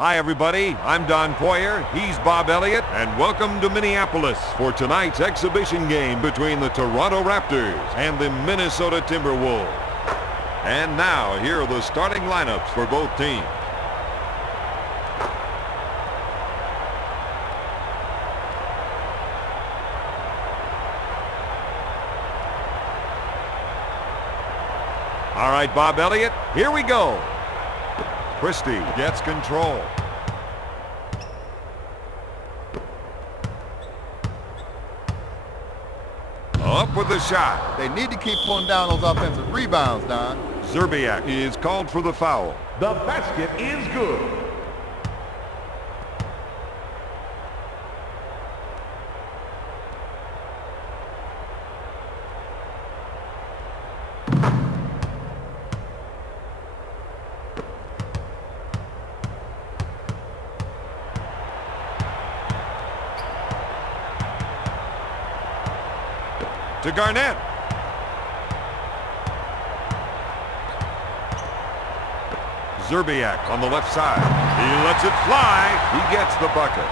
Hi, everybody. I'm Don Poyer. He's Bob Elliott. And welcome to Minneapolis for tonight's exhibition game between the Toronto Raptors and the Minnesota Timberwolves. And now, here are the starting lineups for both teams. All right, Bob Elliott, here we go. Christie gets control. Up with the shot. They need to keep pulling down those offensive rebounds, Don. Zerbiak is called for the foul. The basket is good. To Garnett. Zerbiak on the left side. He lets it fly. He gets the bucket.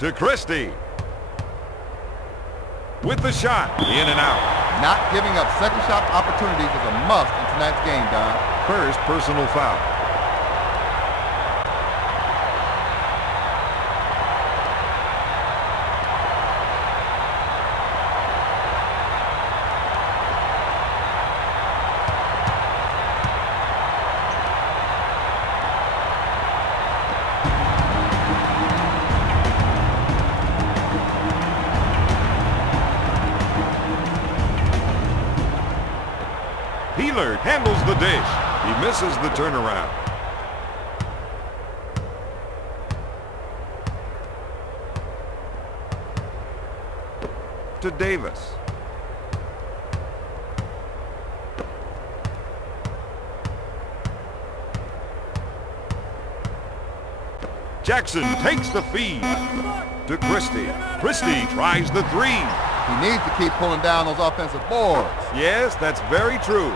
To Christie. With the shot. In and out. Not giving up second shot opportunities is a must in tonight's game, Don. First personal foul. Healer handles the dish. He misses the turnaround. To Davis. Jackson takes the feed. To Christie. Christie tries the three. He needs to keep pulling down those offensive boards. Yes, that's very true.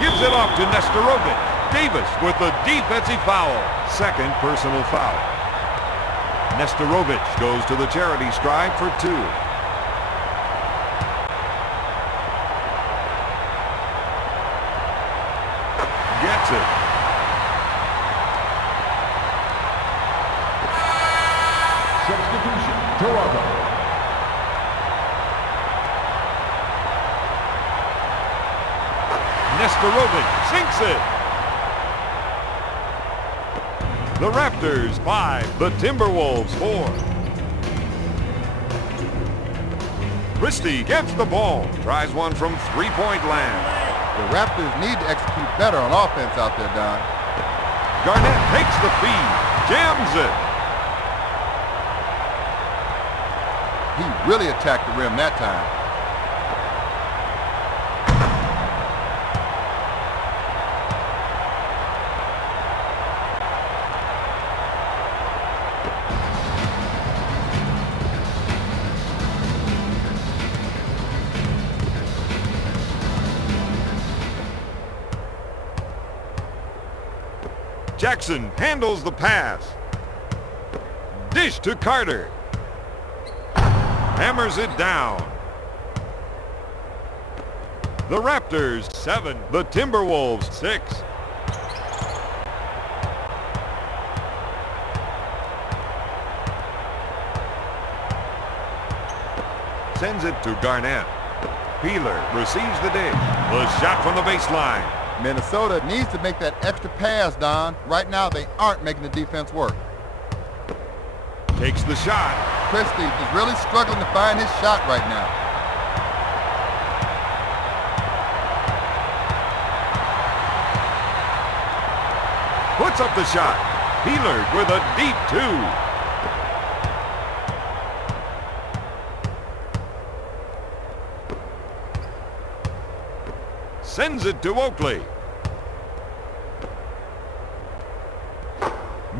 Gives it off to Nestorovic. Davis with a defensive foul. Second personal foul. Nestorovic goes to the charity stripe for two. Gets it. Substitution, Toronto. Nestorovic sinks it. The Raptors 5, the Timberwolves 4. Christie gets the ball. Tries one from three-point land. The Raptors need to execute better on offense out there, Don. Garnett takes the feed. Jams it. He really attacked the rim that time. Jackson handles the pass. Dish to Carter. Hammers it down. The Raptors 7, the Timberwolves 6. Sends it to Garnett. Peeler receives the dish. The shot from the baseline. Minnesota needs to make that extra pass, Don. Right now, they aren't making the defense work. Takes the shot. Christie is really struggling to find his shot right now. Puts up the shot. Peeler with a deep two. Sends it to Oakley.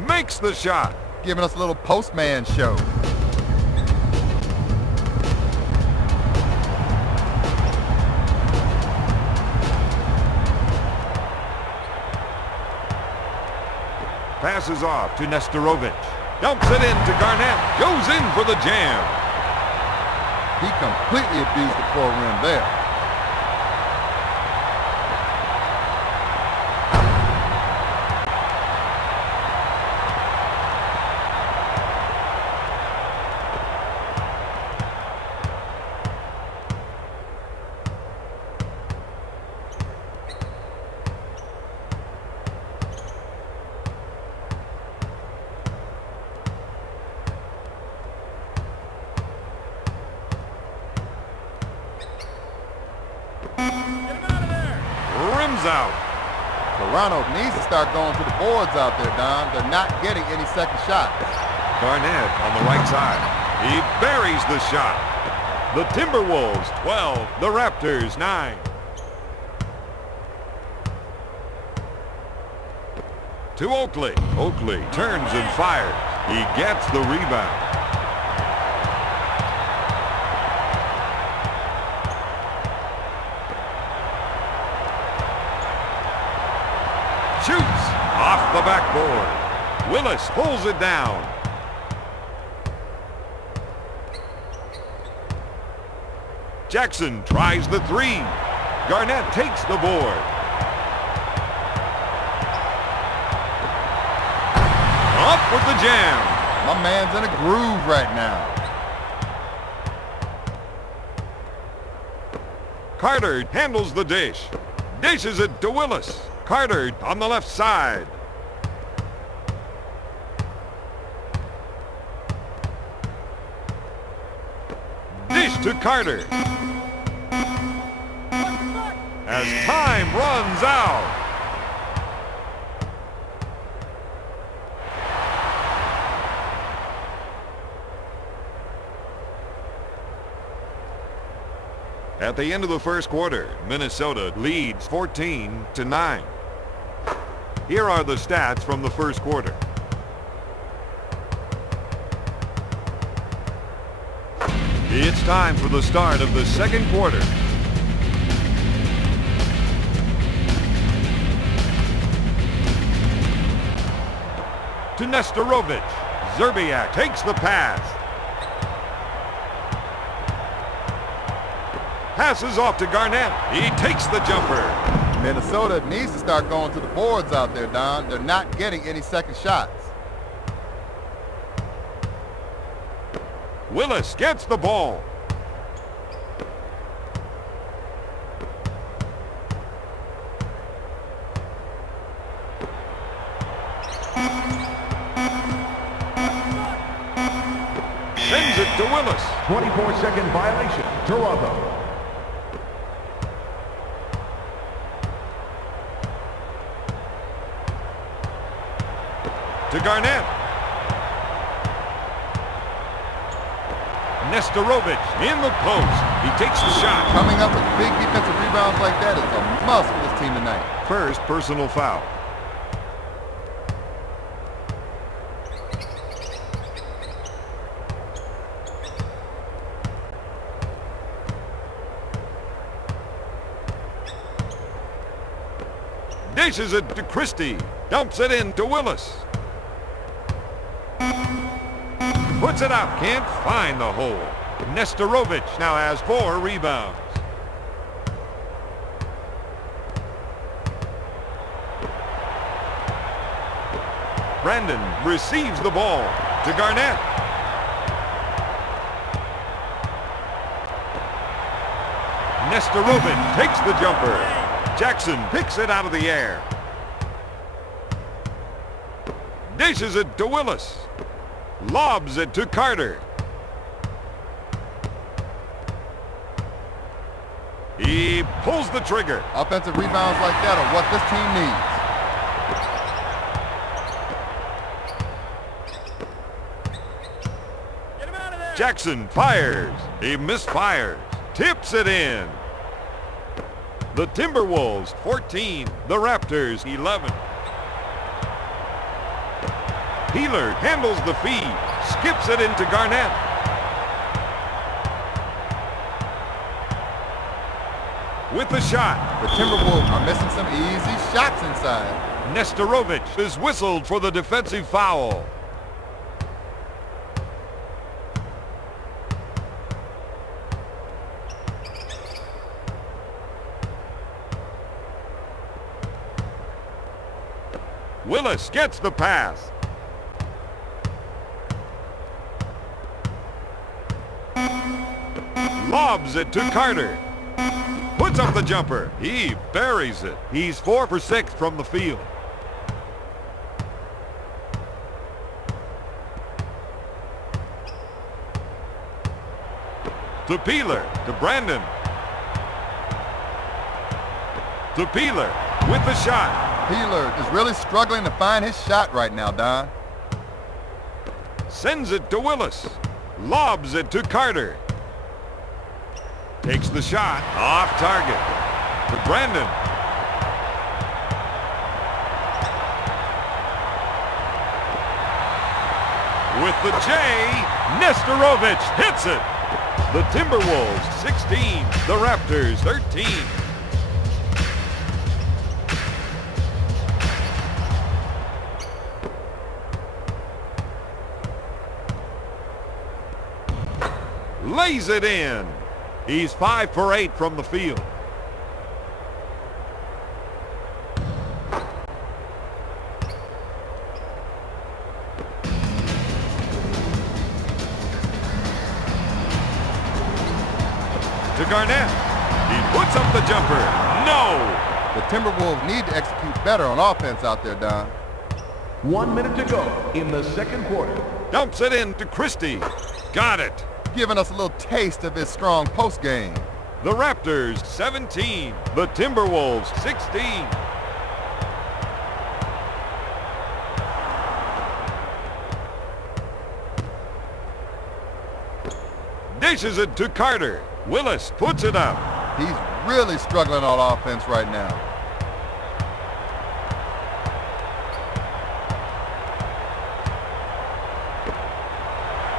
Makes the shot. Giving us a little postman show. Passes off to Nestorovic. Dumps it in to Garnett. Goes in for the jam. He completely abused the poor rim there. Rims out. Toronto needs to start going to the boards out there, Don. They're not getting any second shots. Garnett on the right side. He buries the shot. The Timberwolves 12, the Raptors 9. To Oakley. Oakley turns and fires. He gets the rebound. Shoots off the backboard. Willis pulls it down. Jackson tries the three. Garnett takes the board. Up with the jam. My man's in a groove right now. Carter handles the dish. Dishes it to Willis. Carter on the left side. Dish to Carter. As time runs out. At the end of the first quarter, Minnesota leads 14-9. Here are the stats from the first quarter. It's time for the start of the second quarter. To Nestorovic. Zerbiak takes the pass. Passes off to Garnett. He takes the jumper. Minnesota needs to start going to the boards out there, Don. They're not getting any second shots. Willis gets the ball. Sends it to Willis. 24-second violation. Toronto. To Garnett. Nestorovic in the post. He takes the shot. Coming up with big defensive rebounds like that is a must for this team tonight. First personal foul. Dishes it to Christie. Dumps it in to Willis. Puts it up. Can't find the hole. Nestorovic now has 4 rebounds. Brandon receives the ball to Garnett. Nestorovic takes the jumper. Jackson picks it out of the air. Dishes it to Willis. Lobs it to Carter. He pulls the trigger. Offensive rebounds like that are what this team needs. Get him out of there. Jackson fires. He misfires. Tips it in. The Timberwolves 14, the Raptors 11. Peeler handles the feed, skips it into Garnett. With the shot. The Timberwolves are missing some easy shots inside. Nesterovic is whistled for the defensive foul. Willis gets the pass. Lobs it to Carter. Puts up the jumper. He buries it. He's 4 for 6 from the field. To Peeler. To Brandon. To Peeler with the shot. Peeler is really struggling to find his shot right now, Don. Sends it to Willis. Lobs it to Carter. Takes the shot. Off target. To Brandon. With the J, Nesterovic hits it. The Timberwolves 16, the Raptors 13. Lays it in. He's 5 for 8 from the field. To Garnett. He puts up the jumper. No! The Timberwolves need to execute better on offense out there, Don. 1 minute to go in the second quarter. Dumps it in to Christie. Got it. Giving us a little taste of his strong post game. The Raptors 17, the Timberwolves 16. Dishes it to Carter. Willis puts it up. He's really struggling on offense right now.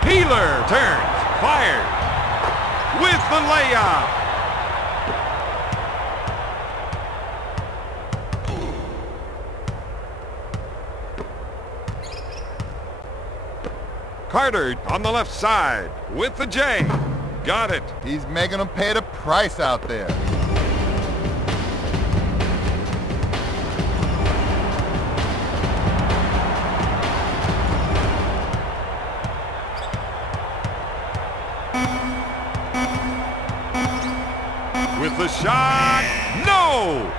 Peeler turns. Fired with the layup. Carter on the left side with the J. Got it. He's making them pay the price out there. With the shot, no!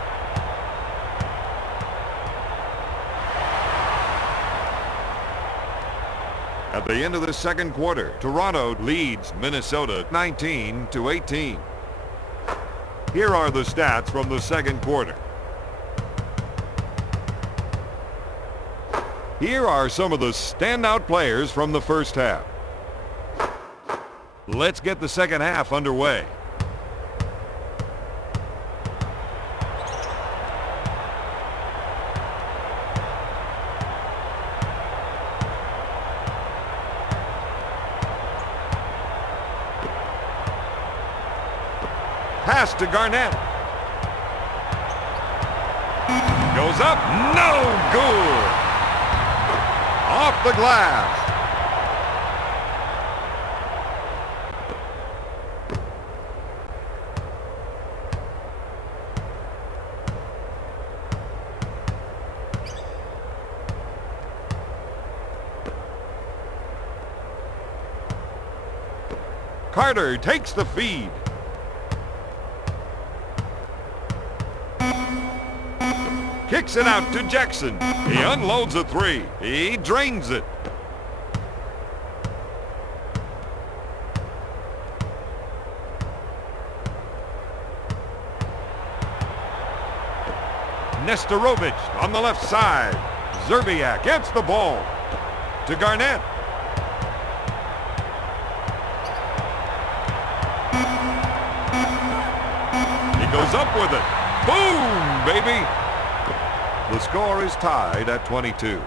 At the end of the second quarter, Toronto leads Minnesota 19-18. Here are the stats from the second quarter. Here are some of the standout players from the first half. Let's get the second half underway. Pass to Garnett. Goes up. No good. Off the glass. Carter takes the feed. Kicks it out to Jackson. He unloads a three. He drains it. Nesterovic on the left side. Zerbiak gets the ball. To Garnett. He goes up with it. Boom, baby! The score is tied at 22.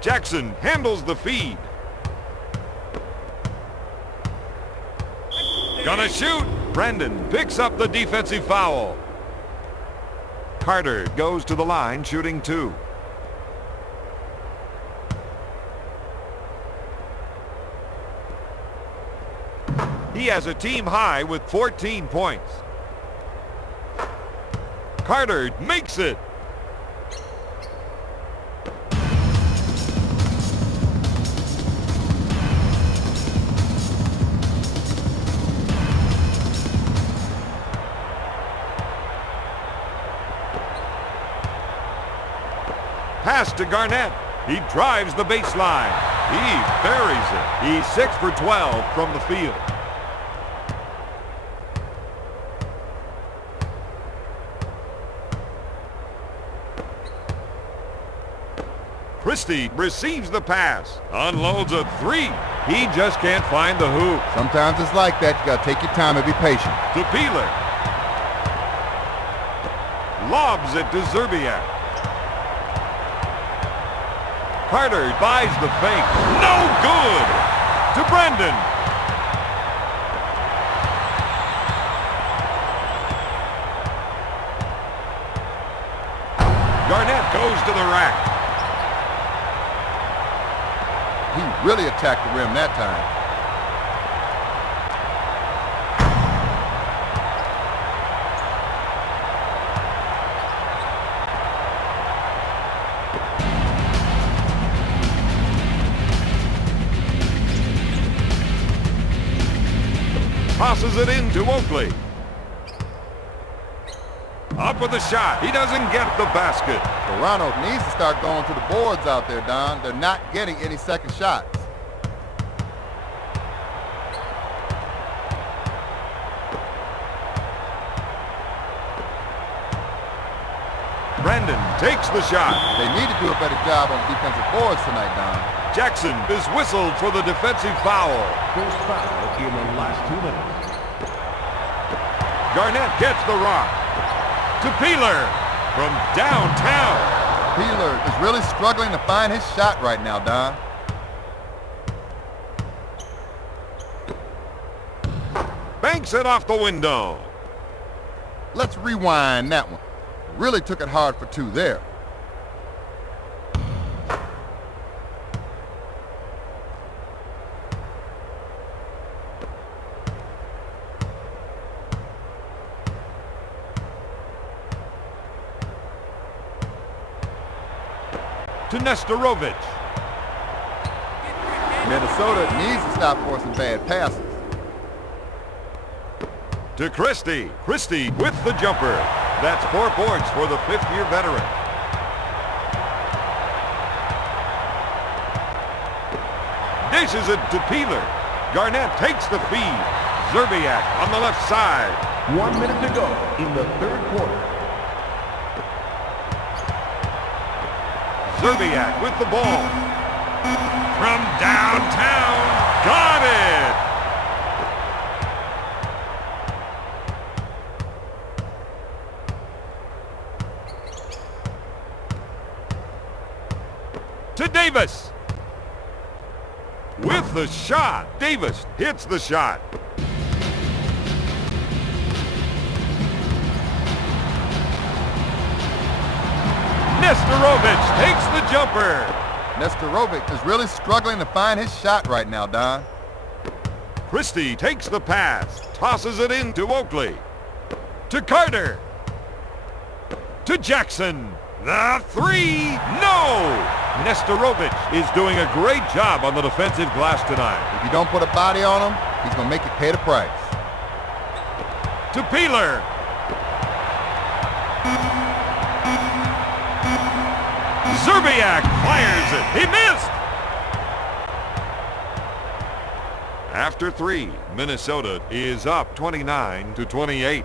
Jackson handles the feed. Gonna shoot. Brandon picks up the defensive foul. Carter goes to the line shooting 2. He has a team high with 14 points. Carter makes it. Pass to Garnett. He drives the baseline. He buries it. He's 6 for 12 from the field. Christie receives the pass. Unloads a 3. He just can't find the hoop. Sometimes it's like that. You got to take your time and be patient. To Peeler. Lobs it to Zerbiak. Carter buys the fake. No good! To Brandon. Garnett goes to the rack. He really attacked the rim that time. Tosses it into Oakley. Up with the shot. He doesn't get the basket. Toronto needs to start going to the boards out there, Don. They're not getting any second shots. Brandon takes the shot. They need to do a better job on defensive boards tonight, Don. Jackson is whistled for the defensive foul. First foul in the last 2 minutes. Garnett gets the rock. To Peeler from downtown. Peeler is really struggling to find his shot right now, Don. Banks it off the window. Let's rewind that one. Really took it hard for 2 there. To Nestorovic. Minnesota needs to stop forcing bad passes. To Christie. Christie with the jumper. That's 4 points for the 5th-year veteran. Dishes it to Peeler. Garnett takes the feed. Zerbiak on the left side. 1 minute to go in the 3rd quarter. Zerbiak with the ball. From downtown. Got it! To Davis. With the shot. Davis hits the shot. Nestorovic takes the jumper. Nestorovic is really struggling to find his shot right now, Don. Christie takes the pass. Tosses it into Oakley. To Carter. To Jackson. The 3. No! Nestorovic is doing a great job on the defensive glass tonight. If you don't put a body on him, he's going to make you pay the price. To Peeler. Zerbiak fires it. He missed. After 3, Minnesota is up 29-28.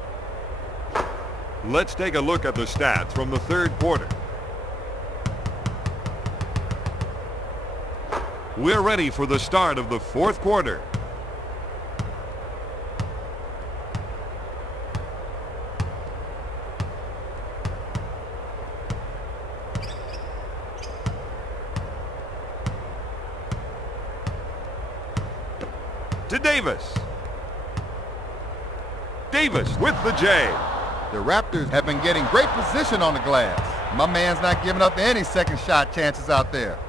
Let's take a look at the stats from the 3rd quarter. We're ready for the start of the fourth quarter. To Davis. Davis with the J. The Raptors have been getting great position on the glass. My man's not giving up any second shot chances out there.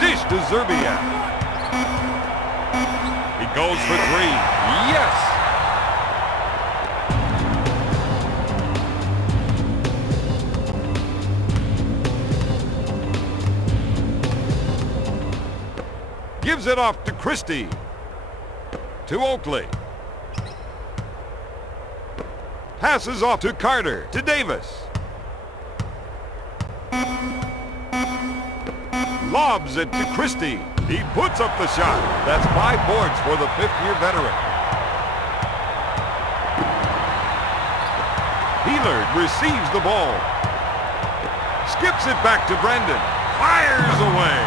Dish to Zerbiak. He goes for three. Yes! Gives it off to Christie. To Oakley. Passes off to Carter. To Davis. Lobs it to Christie. He puts up the shot. That's 5 points for the fifth-year veteran. Peeler receives the ball. Skips it back to Brandon. Fires away.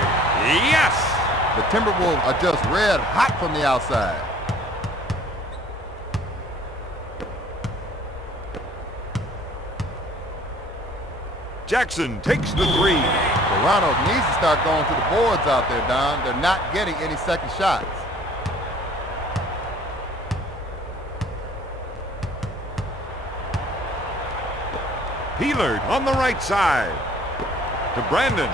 Yes! The Timberwolves are just red hot from the outside. Jackson takes the three. Toronto needs to start going to the boards out there, Don. They're not getting any second shots. Peeler on the right side. To Brandon.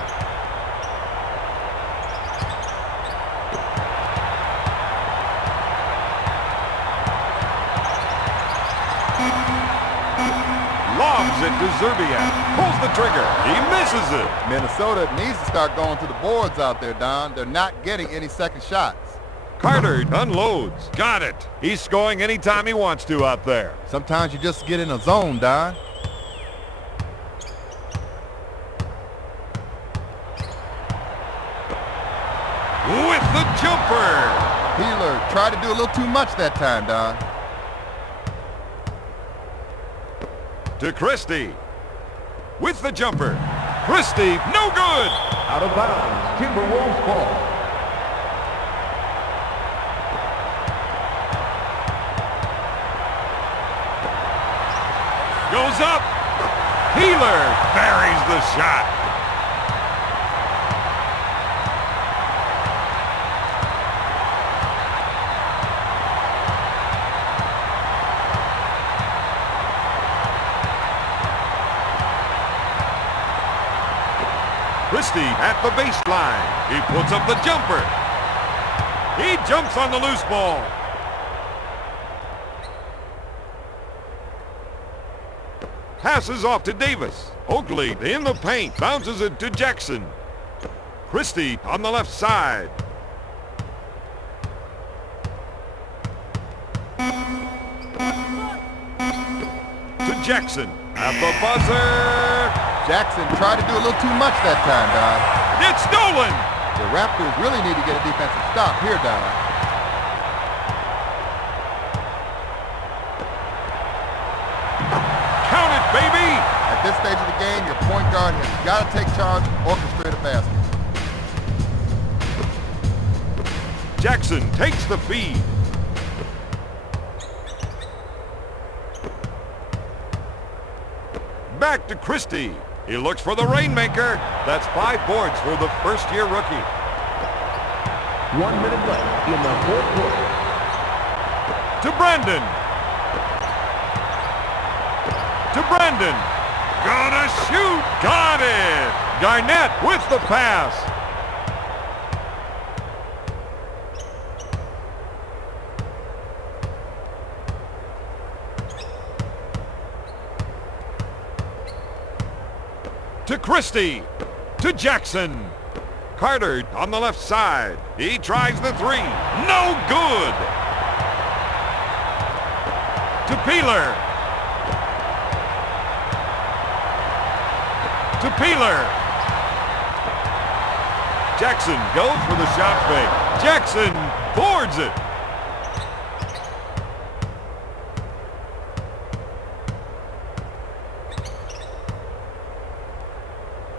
Lobs it to Zerbiak. Pulls the trigger. He misses it. Minnesota needs to start going to the boards out there, Don. They're not getting any second shots. Carter unloads. Got it. He's scoring anytime he wants to out there. Sometimes you just get in a zone, Don. With the jumper. Peeler tried to do a little too much that time, Don. To Christie. With the jumper. Christie, no good. Out of bounds. Timberwolves ball. Goes up. Peeler buries the shot. Christie at the baseline. He puts up the jumper. He jumps on the loose ball. Passes off to Davis. Oakley in the paint. Bounces it to Jackson. Christie on the left side. To Jackson. At the buzzer. Jackson tried to do a little too much that time, Don. It's stolen. The Raptors really need to get a defensive stop here, Don. Count it, baby. At this stage of the game, your point guard has got to take charge and orchestrate a basket. Jackson takes the feed. Back to Christie. He looks for the rainmaker. That's 5 points for the first-year rookie. 1 minute left in the fourth quarter. To Brandon. To Brandon. Gonna shoot. Got it. Garnett with the pass. To Christie. To Jackson. Carter on the left side. He tries the three. No good. To Peeler. To Peeler. Jackson goes for the shot fake. Jackson boards it.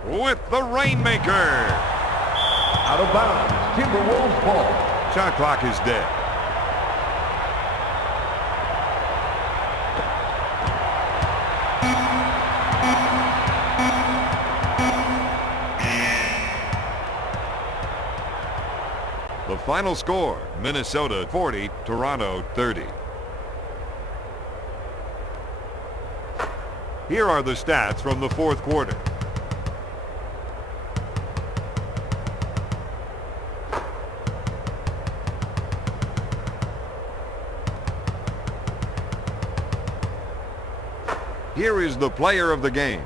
With the rainmaker. Out of bounds. Timberwolves ball. Shot clock is dead. The final score, Minnesota 40, Toronto 30. Here are the stats from the fourth quarter. Here is the player of the game.